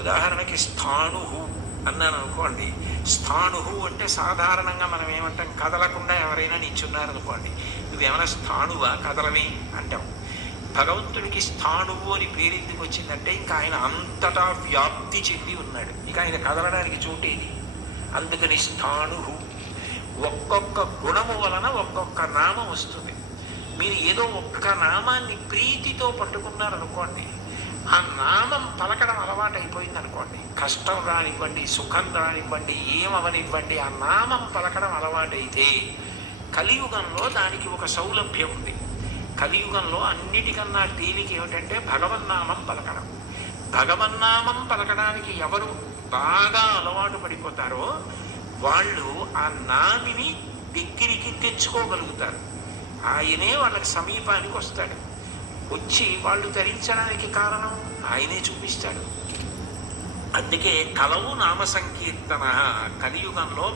ఉదాహరణకి స్థాణు అన్నాను అనుకోండి. స్థాణు అంటే సాధారణంగా మనం ఏమంటాం, కదలకుండా ఎవరైనా నిల్చున్నారనుకోండి, నువ్వేమైనా స్థాణువా కదలవి అంటాం. భగవంతుడికి స్థాణువు అని పేరు ఎందుకు వచ్చిందంటే ఇంకా ఆయన అంతటా వ్యాప్తి చెంది ఉన్నాడు, ఇక ఆయన కదలడానికి చోటేది. అందుకని స్థాణు. ఒక్కొక్క గుణము వలన ఒక్కొక్క నామం వస్తుంది. మీరు ఏదో ఒక్క నామాన్ని ప్రీతితో పట్టుకున్నారనుకోండి, ఆ నామం పలకడం అలవాటైపోయింది అనుకోండి, కష్టం రానివ్వండి, సుఖం రానివ్వండి, ఏమవనివ్వండి, ఆ నామం పలకడం అలవాటైతే కలియుగంలో దానికి ఒక సౌలభ్యం ఉంది. కలియుగంలో అన్నిటికన్నా తేలిక ఏమిటంటే భగవన్నామం పలకడం. భగవన్నామం పలకడానికి ఎవరు బాగా అలవాటు పడిపోతారో వాళ్ళు ఆ నామిని దగ్గరికి తెచ్చుకోగలుగుతారు. ఆయనే వాళ్ళకి సమీపానికి వస్తాడు. వచ్చి వాళ్ళు ధరించడానికి కారణం ఆయనే చూపిస్తాడు. అందుకే కలవు నామ సంకీర్తన కలియుగంలో